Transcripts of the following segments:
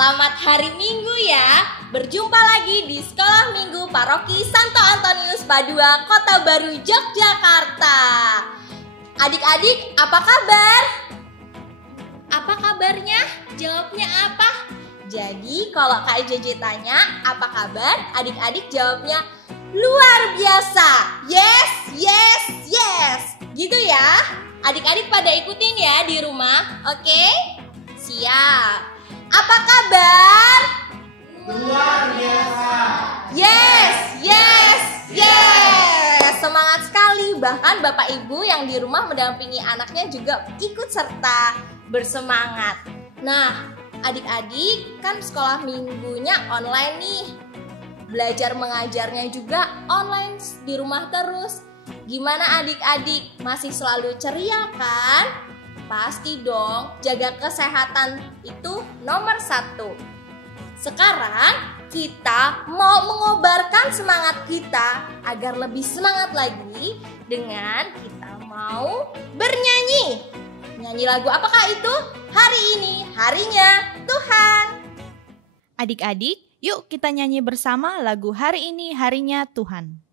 Selamat hari Minggu ya. Berjumpa lagi di Sekolah Minggu Paroki Santo Antonius Padua, Kota Baru, Yogyakarta. Adik-adik, apa kabar? Apa kabarnya? Jawabnya apa? Jadi kalau Kak JJ tanya apa kabar, adik-adik jawabnya luar biasa. Yes, yes, yes. Gitu ya. Adik-adik pada ikutin ya di rumah. Oke? Siap. Apa kabar? Luar biasa. Yes, yes, yes. Semangat sekali. Bahkan Bapak Ibu yang di rumah mendampingi anaknya juga ikut serta bersemangat. Nah, adik-adik kan sekolah minggunya online nih. Belajar mengajarnya juga online di rumah terus. Gimana adik-adik? Masih selalu ceria kan? Pasti dong, jaga kesehatan itu nomor 1. Sekarang kita mau mengobarkan semangat kita agar lebih semangat lagi dengan kita mau bernyanyi. Nyanyi lagu apakah itu? Hari ini harinya Tuhan. Adik-adik, yuk kita nyanyi bersama lagu Hari Ini Harinya Tuhan.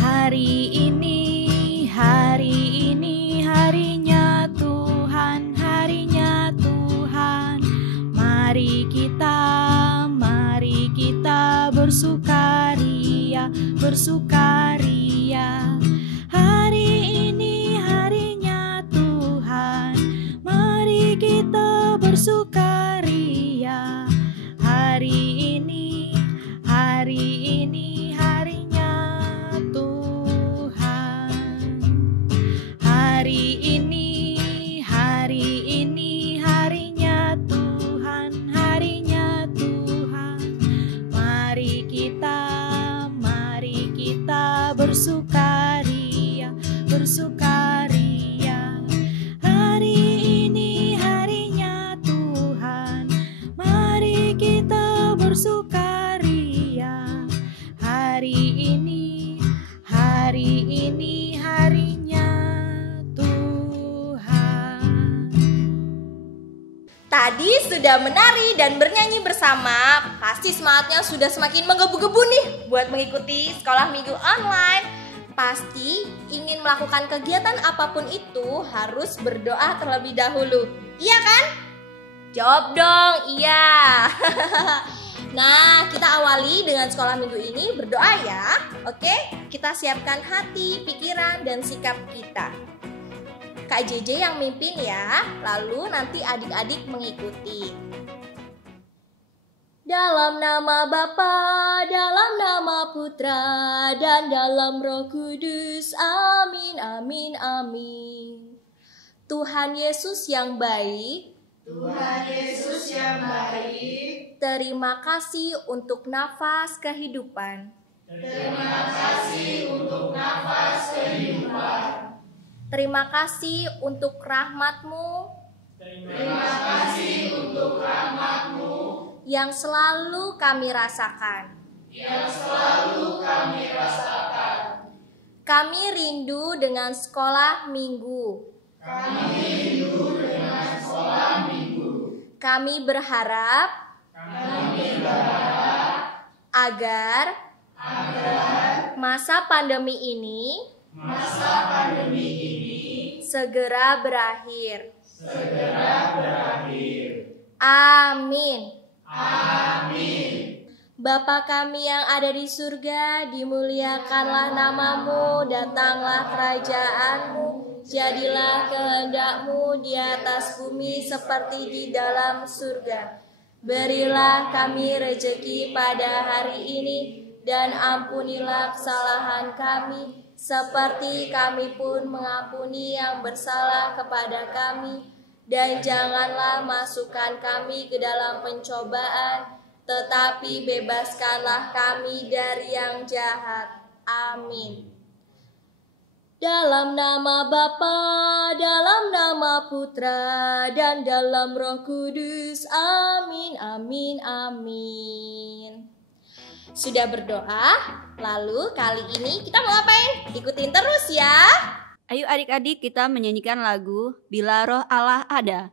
Hari ini harinya Tuhan, harinya Tuhan. Mari kita bersukaria, bersukaria. Hari ini harinya Tuhan, mari kita bersukaria. Hari ini harinya Tuhan. Hari ini harinya Tuhan, harinya Tuhan. Mari kita bersukaria, bersukaria. Hari ini harinya Tuhan, mari kita bersukaria. Hari ini harinya Tuhan. Tadi sudah menari dan bernyanyi bersama, pasti semangatnya sudah semakin menggebu-gebu nih buat mengikuti sekolah minggu online. Pasti ingin melakukan kegiatan apapun itu harus berdoa terlebih dahulu. Iya kan? Jawab dong, iya. Nah, kita awali dengan sekolah minggu ini berdoa ya. Oke, kita siapkan hati, pikiran, dan sikap kita. Kak JJ yang mimpin ya, lalu nanti adik-adik mengikuti. Dalam nama Bapa, dalam nama Putra, dan dalam Roh Kudus. Amin, amin, amin. Tuhan Yesus yang baik, Tuhan Yesus yang baik, terima kasih untuk nafas kehidupan. terima kasih untuk nafas kehidupan. Terima kasih untuk rahmat-Mu Terima kasih untuk rahmat-Mu yang selalu kami rasakan. yang selalu kami rasakan. Kami rindu dengan sekolah minggu. Kami rindu dengan sekolah minggu. Kami berharap agar masa pandemi ini segera berakhir. Amin. Bapa kami yang ada di surga, dimuliakanlah namamu, datanglah kerajaan-Mu, jadilah kehendak-Mu di atas bumi seperti di dalam surga. Berilah kami rejeki pada hari ini, dan ampunilah kesalahan kami, seperti kami pun mengampuni yang bersalah kepada kami. Dan janganlah masukkan kami ke dalam pencobaan, tetapi bebaskanlah kami dari yang jahat. Amin. Dalam nama Bapa, dalam nama Putra, dan dalam Roh Kudus. Amin, amin, amin. Sudah berdoa? Lalu kali ini kita mau ngapain? Ikutin terus ya. Ayo adik-adik kita menyanyikan lagu Bila Roh Allah Ada.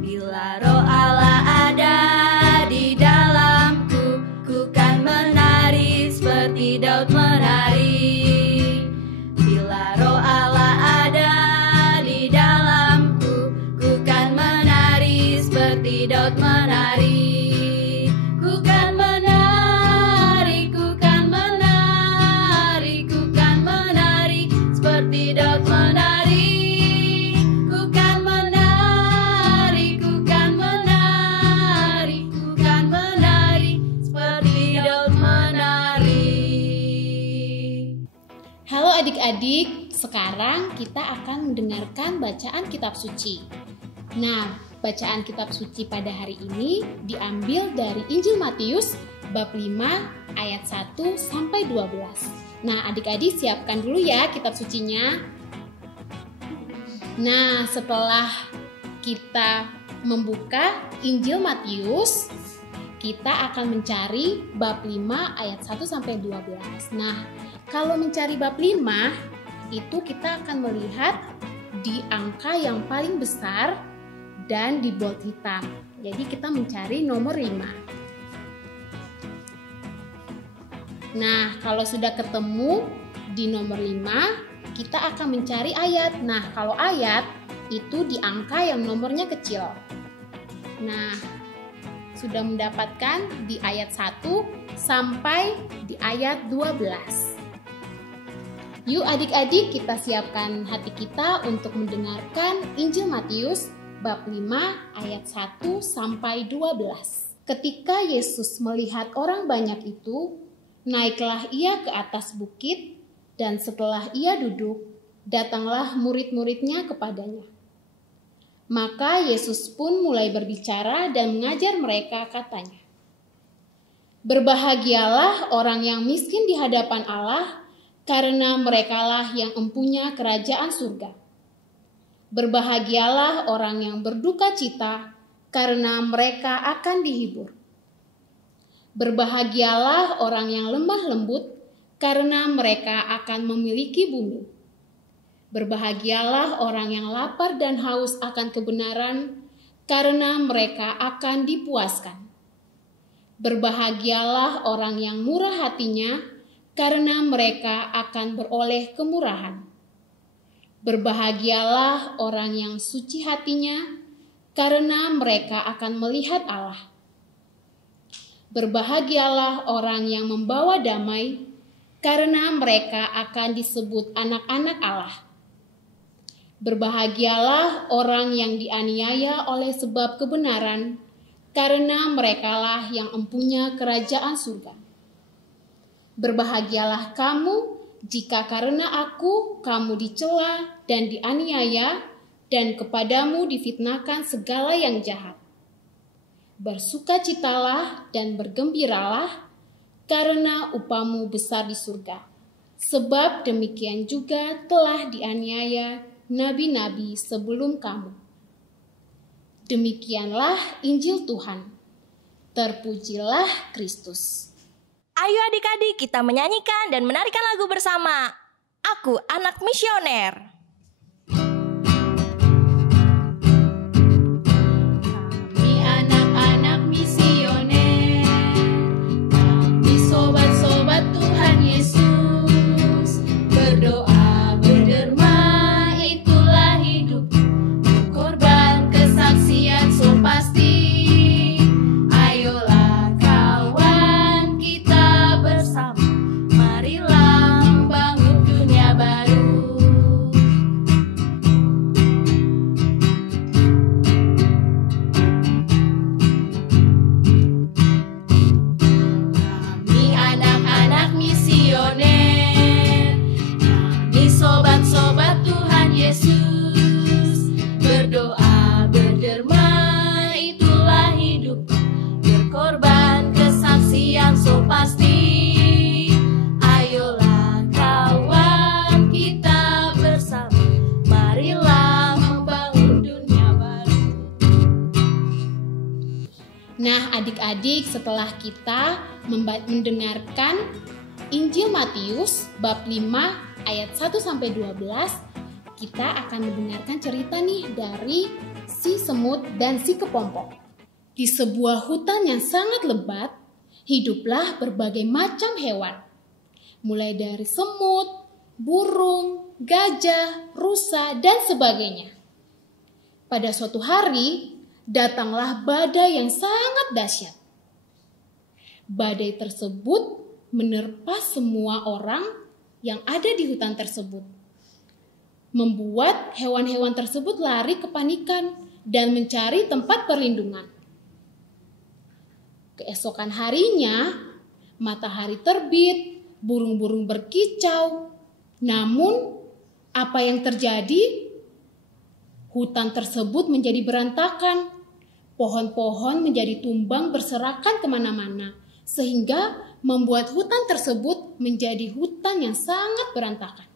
Bila Roh Allah ada di dalamku, ku kan menari seperti Daud menari. Bila Roh Allah ada di dalamku, ku kan menari seperti Daud menari. Adik-adik, sekarang kita akan mendengarkan bacaan kitab suci. Nah, bacaan kitab suci pada hari ini diambil dari Injil Matius bab 5 ayat 1 sampai 12. Nah, adik-adik siapkan dulu ya kitab sucinya. Nah, setelah kita membuka Injil Matius, kita akan mencari bab 5 ayat 1 sampai 12. Nah, kalau mencari bab 5, itu kita akan melihat di angka yang paling besar dan di bold hitam. Jadi kita mencari nomor 5. Nah, kalau sudah ketemu di nomor 5, kita akan mencari ayat. Nah, kalau ayat itu di angka yang nomornya kecil. Nah, sudah mendapatkan di ayat 1 sampai di ayat 12. Yuk adik-adik kita siapkan hati kita untuk mendengarkan Injil Matius bab 5 ayat 1 sampai 12. Ketika Yesus melihat orang banyak itu, naiklah ia ke atas bukit, dan setelah ia duduk, datanglah murid-muridnya kepadanya. Maka Yesus pun mulai berbicara dan mengajar mereka, katanya, "Berbahagialah orang yang miskin di hadapan Allah, karena merekalah yang empunya kerajaan surga. Berbahagialah orang yang berduka cita, karena mereka akan dihibur. Berbahagialah orang yang lemah lembut, karena mereka akan memiliki bumi. Berbahagialah orang yang lapar dan haus akan kebenaran, karena mereka akan dipuaskan. Berbahagialah orang yang murah hatinya, karena mereka akan beroleh kemurahan. Berbahagialah orang yang suci hatinya, karena mereka akan melihat Allah. Berbahagialah orang yang membawa damai, karena mereka akan disebut anak-anak Allah. Berbahagialah orang yang dianiaya oleh sebab kebenaran, karena merekalah yang empunya kerajaan surga. Berbahagialah kamu jika karena aku kamu dicela dan dianiaya, dan kepadamu difitnahkan segala yang jahat. Bersukacitalah dan bergembiralah, karena upahmu besar di surga. Sebab demikian juga telah dianiaya nabi-nabi sebelum kamu." Demikianlah Injil Tuhan. Terpujilah Kristus. Ayo adik-adik kita menyanyikan dan menarikan lagu bersama. Aku Anak Misioner. Kami anak-anak misioner, kami sobat-sobat Tuhan Yesus, berdoa berderma itulah hidup, berkorban kesaksian so pasti. Ayolah kawan kita bersama, marilah membangun dunia baru. Adik-adik, setelah kita mendengarkan Injil Matius bab 5 ayat 1-12, kita akan mendengarkan cerita nih dari si semut dan si kepompong. Di sebuah hutan yang sangat lebat, hiduplah berbagai macam hewan. Mulai dari semut, burung, gajah, rusa, dan sebagainya. Pada suatu hari, datanglah badai yang sangat dahsyat. Badai tersebut menerpa semua orang yang ada di hutan tersebut, membuat hewan-hewan tersebut lari kepanikan dan mencari tempat perlindungan. Keesokan harinya, matahari terbit, burung-burung berkicau. Namun, apa yang terjadi? Hutan tersebut menjadi berantakan. Pohon-pohon menjadi tumbang berserakan kemana-mana, sehingga membuat hutan tersebut menjadi hutan yang sangat berantakan.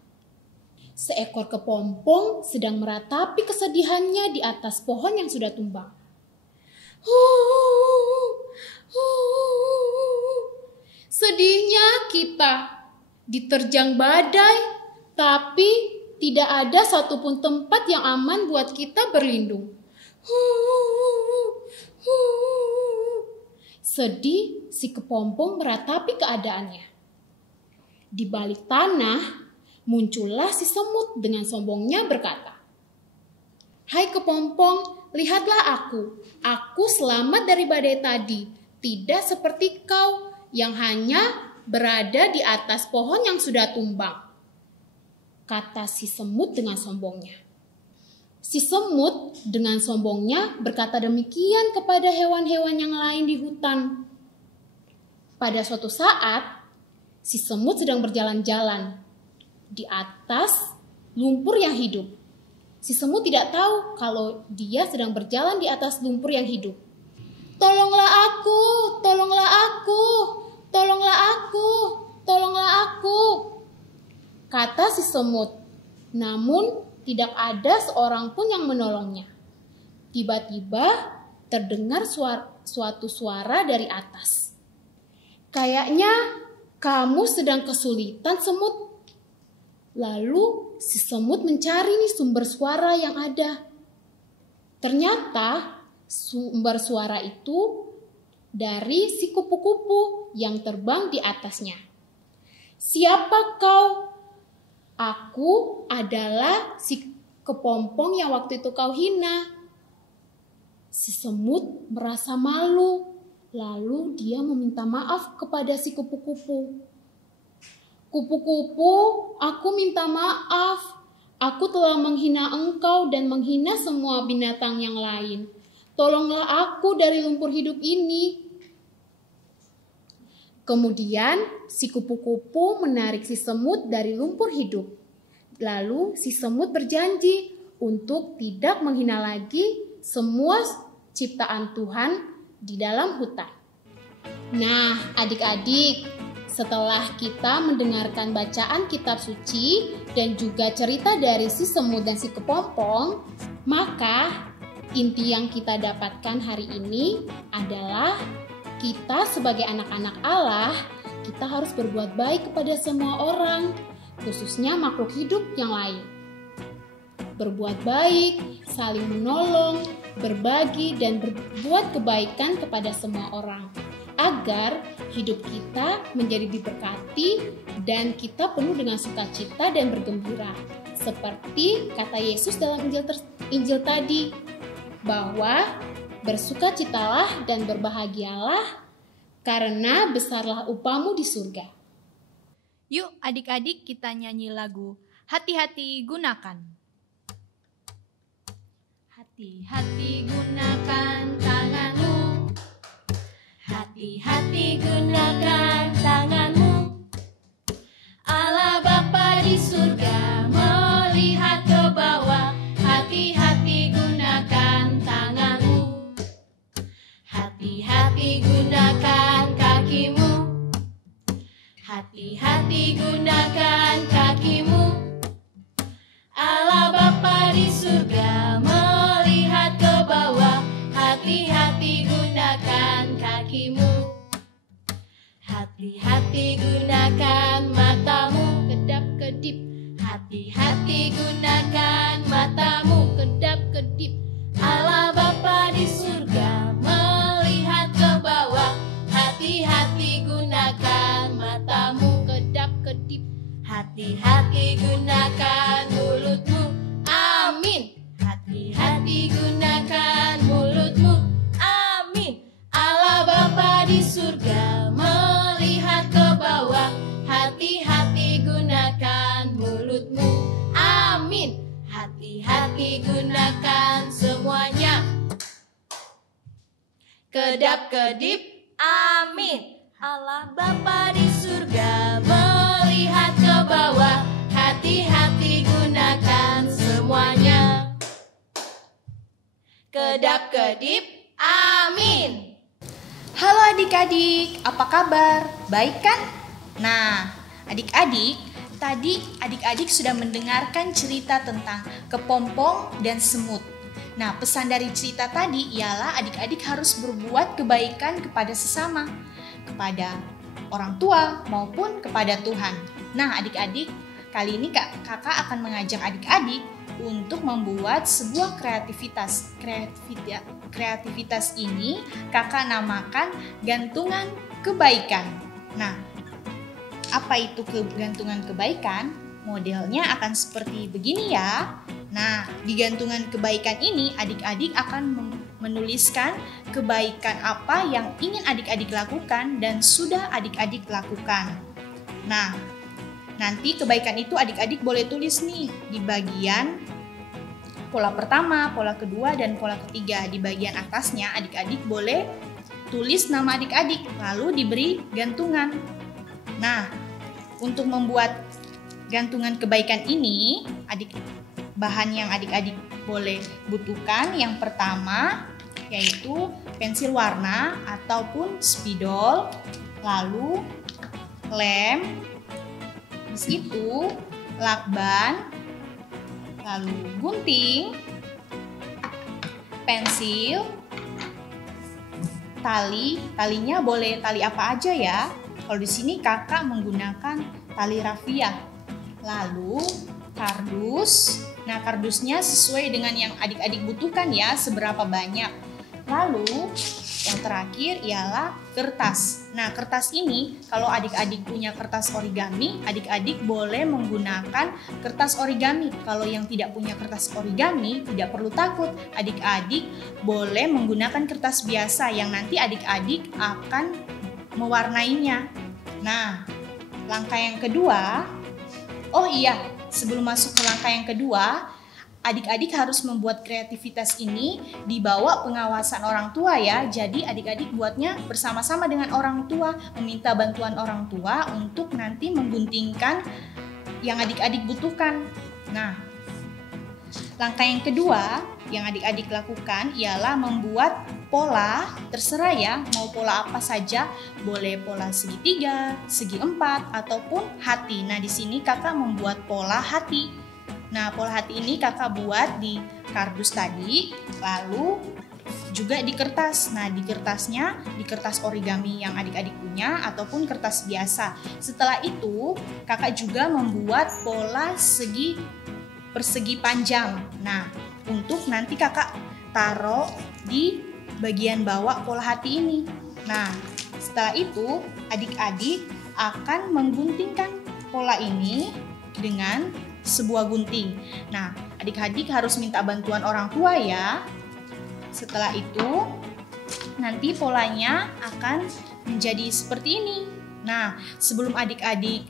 Seekor kepompong sedang meratapi kesedihannya di atas pohon yang sudah tumbang. Sedihnya kita diterjang badai, tapi tidak ada satupun tempat yang aman buat kita berlindung. Sedih, si kepompong meratapi keadaannya. Di balik tanah, muncullah si semut dengan sombongnya berkata, "Hai kepompong, lihatlah aku. Aku selamat dari badai tadi. Tidak seperti kau yang hanya berada di atas pohon yang sudah tumbang," kata si semut dengan sombongnya. Si semut dengan sombongnya berkata demikian kepada hewan-hewan yang lain di hutan. Pada suatu saat, si semut sedang berjalan-jalan di atas lumpur yang hidup. Si semut tidak tahu kalau dia sedang berjalan di atas lumpur yang hidup. "Tolonglah aku, tolonglah aku, tolonglah aku, tolonglah aku," kata si semut. Namun, tidak ada seorang pun yang menolongnya. Tiba-tiba terdengar suatu suara dari atas. "Kayaknya kamu sedang kesulitan, semut." Lalu si semut mencari nih sumber suara yang ada. Ternyata sumber suara itu dari si kupu-kupu yang terbang di atasnya. "Siapa kau?" "Aku adalah si kepompong yang waktu itu kau hina." Si semut merasa malu, lalu dia meminta maaf kepada si kupu-kupu. "Kupu-kupu, aku minta maaf. Aku telah menghina engkau dan menghina semua binatang yang lain. Tolonglah aku dari lumpur hidup ini." Kemudian si kupu-kupu menarik si semut dari lumpur hidup. Lalu si semut berjanji untuk tidak menghina lagi semua ciptaan Tuhan di dalam hutan. Nah, adik-adik, setelah kita mendengarkan bacaan kitab suci dan juga cerita dari si semut dan si kepompong, maka inti yang kita dapatkan hari ini adalah kita sebagai anak-anak Allah, kita harus berbuat baik kepada semua orang, khususnya makhluk hidup yang lain. Berbuat baik, saling menolong, berbagi, dan berbuat kebaikan kepada semua orang, agar hidup kita menjadi diberkati dan kita penuh dengan sukacita dan bergembira. Seperti kata Yesus dalam Injil tadi, bahwa bersukacitalah dan berbahagialah, karena besarlah upahmu di surga. Yuk adik-adik kita nyanyi lagu Hati-hati Gunakan. Hati-hati gunakan tanganmu, hati-hati gunakan tanganmu. Allah Bapa di surga melihat ke bawah. Hati-hati gunakan tanganmu, hati-hati gunakan kakimu, hati-hati gunakan kakimu. Allah Bapa di surga melihat ke bawah. Hati-hati gunakan kakimu. Hati-hati gunakan mulutmu. Amin. Hati-hati gunakan mulutmu. Amin. Allah Bapa di surga melihat ke bawah. Hati-hati gunakan mulutmu. Amin. Hati-hati gunakan semuanya. Kedap-kedip. Amin. Allah Bapa di surga melihat ke bawah. Hati-hati gunakan semuanya. Kedap-kedip. Amin. Halo adik-adik, apa kabar? Baik kan? Nah, adik-adik, tadi adik-adik sudah mendengarkan cerita tentang kepompong dan semut. Nah, pesan dari cerita tadi ialah adik-adik harus berbuat kebaikan kepada sesama, kepada orang tua maupun kepada Tuhan. Nah, adik-adik, kali ini kakak akan mengajak adik-adik untuk membuat sebuah kreativitas. Kreativitas ini kakak namakan gantungan kebaikan. Nah, apa itu gantungan kebaikan? Modelnya akan seperti begini ya. Nah, di gantungan kebaikan ini adik-adik akan menuliskan kebaikan apa yang ingin adik-adik lakukan dan sudah adik-adik lakukan. Nah, nanti kebaikan itu adik-adik boleh tulis nih di bagian pola pertama, pola kedua, dan pola ketiga. Di bagian atasnya adik-adik boleh tulis nama adik-adik, lalu diberi gantungan. Nah, untuk membuat gantungan kebaikan ini, bahan yang adik-adik boleh butuhkan yang pertama yaitu pensil warna ataupun spidol, lalu lem, habis itu lakban, lalu gunting, pensil, talinya boleh tali apa aja ya. Kalau di sini kakak menggunakan tali rafia. Lalu kardus. Nah, kardusnya sesuai dengan yang adik-adik butuhkan ya, seberapa banyak. Lalu yang terakhir ialah kertas. Nah, kertas ini kalau adik-adik punya kertas origami, adik-adik boleh menggunakan kertas origami. Kalau yang tidak punya kertas origami, tidak perlu takut. Adik-adik boleh menggunakan kertas biasa yang nanti adik-adik akan mewarnainya. Nah, langkah yang kedua, oh iya, sebelum masuk ke langkah yang kedua, adik-adik harus membuat kreativitas ini di bawah pengawasan orang tua ya. Jadi adik-adik buatnya bersama-sama dengan orang tua, meminta bantuan orang tua untuk nanti mengguntingkan yang adik-adik butuhkan. Nah, langkah yang kedua yang adik-adik lakukan ialah membuat pola, terserah ya, mau pola apa saja, boleh pola segitiga, segi empat, ataupun hati. Nah, di sini kakak membuat pola hati. Nah, pola hati ini kakak buat di kardus tadi, lalu juga di kertas. Nah, di kertasnya, di kertas origami yang adik-adik punya, ataupun kertas biasa. Setelah itu, kakak juga membuat pola persegi panjang. Nah, untuk nanti kakak taruh di bagian bawah pola hati ini. Nah, setelah itu adik-adik akan mengguntingkan pola ini dengan sebuah gunting. Nah, adik-adik harus minta bantuan orang tua ya. Setelah itu nanti polanya akan menjadi seperti ini. Nah, sebelum adik-adik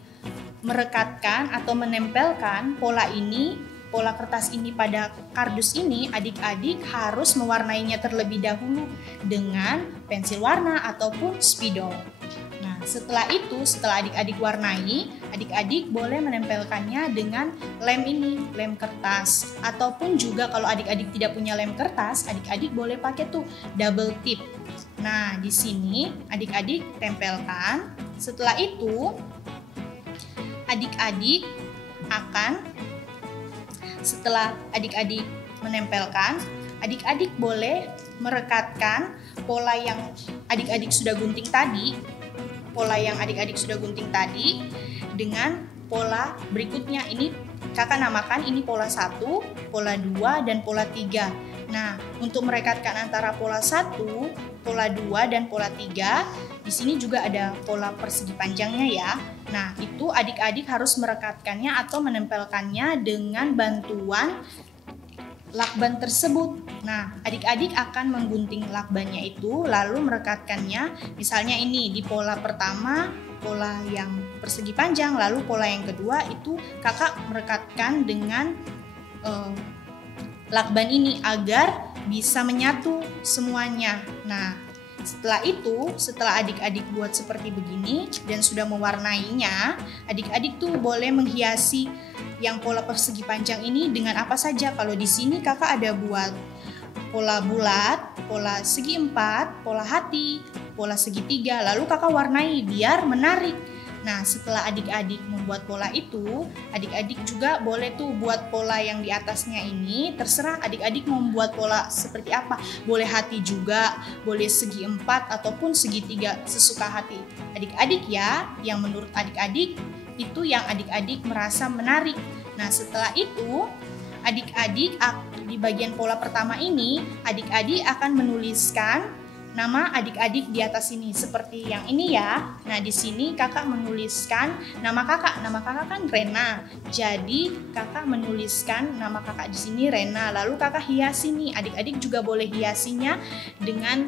merekatkan atau menempelkan pola kertas ini pada kardus ini, adik-adik harus mewarnainya terlebih dahulu dengan pensil warna ataupun spidol. Nah, setelah itu, setelah adik-adik warnai, adik-adik boleh menempelkannya dengan lem ini, lem kertas. Ataupun juga kalau adik-adik tidak punya lem kertas, adik-adik boleh pakai tuh double tip. Nah, di sini adik-adik tempelkan. Setelah itu, adik-adik setelah adik-adik menempelkan, adik-adik boleh merekatkan pola yang adik-adik sudah gunting tadi, dengan pola berikutnya. Ini kakak namakan ini pola 1, pola 2, dan pola 3. Nah, untuk merekatkan antara pola 1, pola 2, dan pola 3, di sini juga ada pola persegi panjangnya ya. Nah, itu adik-adik harus merekatkannya atau menempelkannya dengan bantuan lakban tersebut. Nah, adik-adik akan menggunting lakbannya itu lalu merekatkannya. Misalnya ini di pola pertama, pola yang persegi panjang, lalu pola yang kedua itu kakak merekatkan dengan lakban ini agar bisa menyatu semuanya. Nah, setelah adik-adik buat seperti begini dan sudah mewarnainya, adik-adik tuh boleh menghiasi yang pola persegi panjang ini dengan apa saja. Kalau di sini kakak ada buat pola bulat, pola segi 4, pola hati, pola segitiga, lalu kakak warnai biar menarik. Nah, setelah adik-adik membuat pola itu, adik-adik juga boleh tuh buat pola yang di atasnya ini, terserah adik-adik mau membuat pola seperti apa. Boleh hati juga, boleh segi 4 ataupun segitiga, sesuka hati adik-adik ya, yang menurut adik-adik itu yang adik-adik merasa menarik. Nah, setelah itu adik-adik di bagian pola pertama ini, adik-adik akan menuliskan nama adik-adik di atas ini seperti yang ini ya. Nah, di sini kakak menuliskan nama kakak. Nama kakak kan Rena. Jadi kakak menuliskan nama kakak di sini Rena. Lalu kakak hiasi nih. Adik-adik juga boleh hiasinya dengan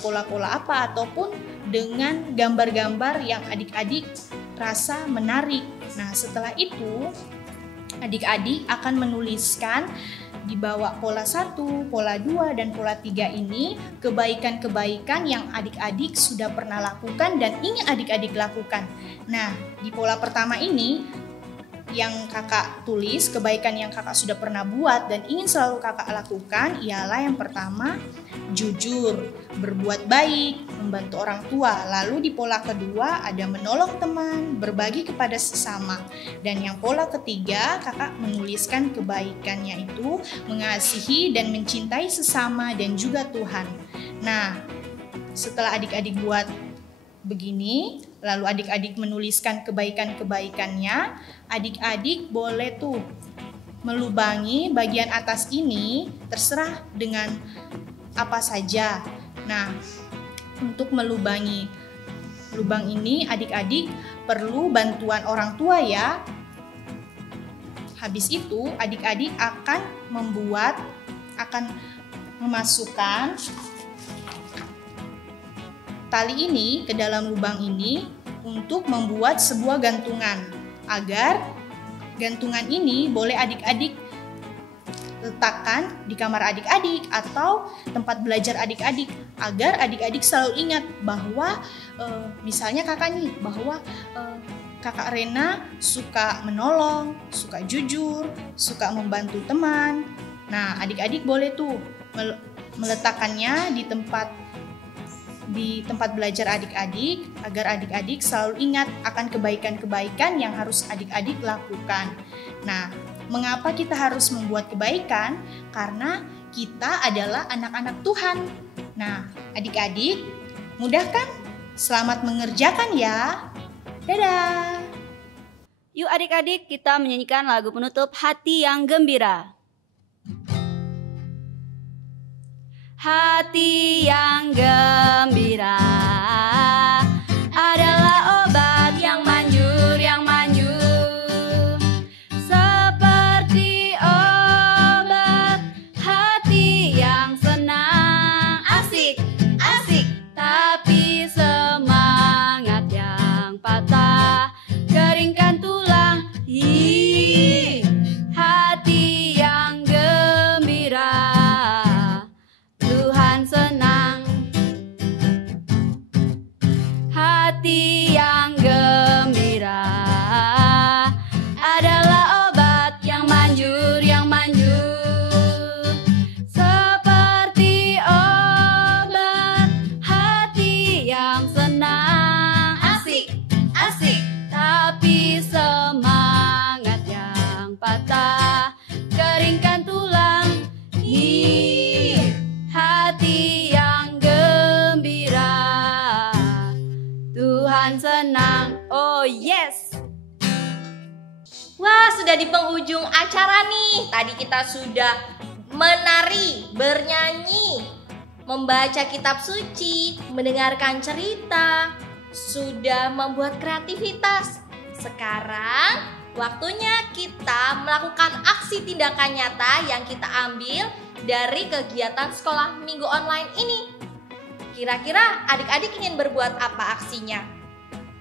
pola-pola apa ataupun dengan gambar-gambar yang adik-adik rasa menarik. Nah, setelah itu adik-adik akan menuliskan di bawah pola 1, pola 2, dan pola 3 ini kebaikan-kebaikan yang adik-adik sudah pernah lakukan dan ingin adik-adik lakukan. Nah, di pola pertama ini yang kakak tulis, kebaikan yang kakak sudah pernah buat dan ingin selalu kakak lakukan ialah yang pertama, jujur, berbuat baik, membantu orang tua. Lalu di pola kedua ada menolong teman, berbagi kepada sesama. Dan yang pola ketiga, kakak menuliskan kebaikannya itu mengasihi dan mencintai sesama dan juga Tuhan. Nah, setelah adik-adik buat begini, lalu adik-adik menuliskan kebaikan-kebaikannya, adik-adik boleh tuh melubangi bagian atas ini terserah dengan apa saja. Nah, untuk melubangi lubang ini adik-adik perlu bantuan orang tua ya. Habis itu adik-adik akan memasukkan tali ini ke dalam lubang ini untuk membuat sebuah gantungan, agar gantungan ini boleh adik-adik letakkan di kamar adik-adik atau tempat belajar adik-adik, agar adik-adik selalu ingat bahwa misalnya kakak nih, bahwa kakak Rena suka menolong, suka jujur, suka membantu teman. Nah, adik-adik boleh tuh meletakkannya di tempat belajar adik-adik agar adik-adik selalu ingat akan kebaikan-kebaikan yang harus adik-adik lakukan. Nah, mengapa kita harus membuat kebaikan? Karena kita adalah anak-anak Tuhan. Nah, adik-adik, mudah kan? Selamat mengerjakan ya. Dadah. Yuk adik-adik, kita menyanyikan lagu penutup Hati yang Gembira. Hati yang gembira adalah obat yang manjur, seperti obat hati yang senang, asik, tapi semangat yang patah, keringkan tulang. Hati yang gembira, Tuhan senang. Hati yang gembira adalah obat yang manjur, seperti obat hati yang senang, asik, tapi semangat yang patah, keringkan tulang. Hati yang gembira, Tuhan senang. Oh yes. Wah, sudah di penghujung acara nih. Tadi kita sudah menari, bernyanyi, membaca kitab suci, mendengarkan cerita, sudah membuat kreativitas. Sekarang waktunya kita melakukan aksi tindakan nyata yang kita ambil dari kegiatan sekolah minggu online ini. Kira-kira adik-adik ingin berbuat apa aksinya?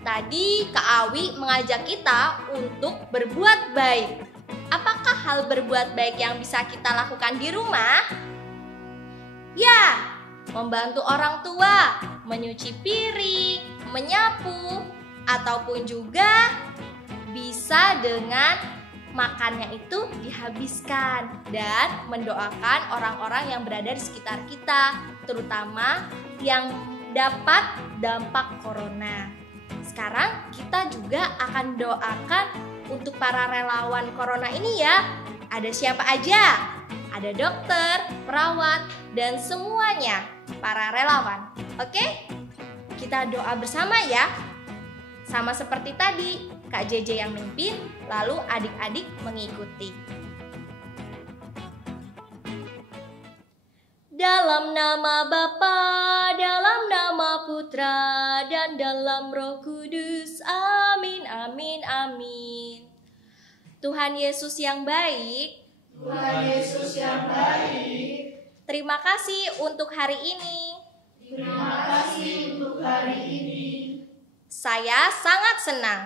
Tadi Kak Awi mengajak kita untuk berbuat baik. Apakah hal berbuat baik yang bisa kita lakukan di rumah? Ya, membantu orang tua, menyuci piring, menyapu, ataupun juga bisa dengan makannya itu dihabiskan dan mendoakan orang-orang yang berada di sekitar kita, terutama yang dapat dampak corona. Sekarang kita juga akan doakan untuk para relawan corona ini ya. Ada siapa aja? Ada dokter, perawat, dan semuanya para relawan. Oke? Kita doa bersama ya. Sama seperti tadi, Kak JJ yang memimpin, lalu adik-adik mengikuti. Dalam nama Bapa, dalam nama Putra, dan dalam Roh Kudus. Amin, amin, amin. Tuhan Yesus yang baik, Tuhan Yesus yang baik, terima kasih untuk hari ini. terima kasih untuk hari ini. Saya sangat senang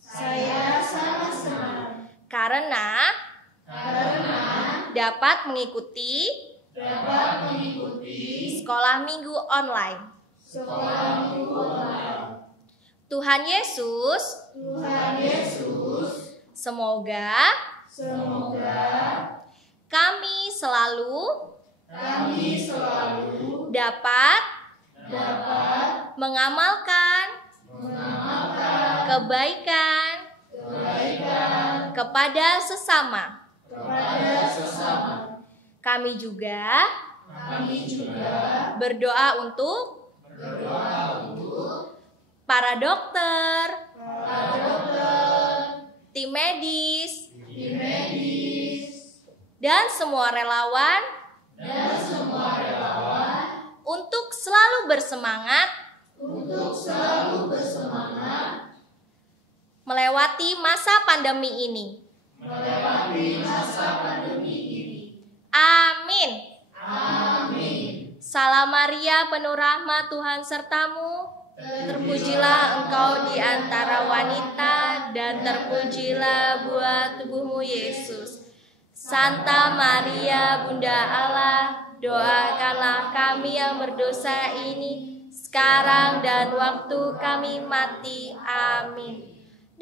Saya sangat senang karena dapat mengikuti sekolah minggu online. sekolah minggu online. Tuhan Yesus, Tuhan Yesus, semoga semoga kami selalu dapat mengamalkan kebaikan kepada sesama. Kami juga berdoa untuk para dokter, tim medis, dan semua relawan untuk selalu bersemangat melewati masa pandemi ini. Amin. Salam Maria, penuh rahmat, Tuhan sertamu. Terpujilah engkau di antara wanita, dan terpujilah buah tubuhmu Yesus. Santa Maria, Bunda Allah, doakanlah kami yang berdosa ini, sekarang dan waktu kami mati. Amin.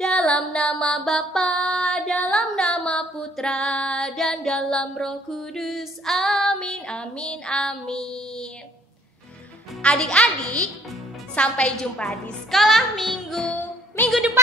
Dalam nama Bapa, dalam nama Putra, dan dalam Roh Kudus. Amin, amin, amin. Adik-adik, sampai jumpa di sekolah minggu depan.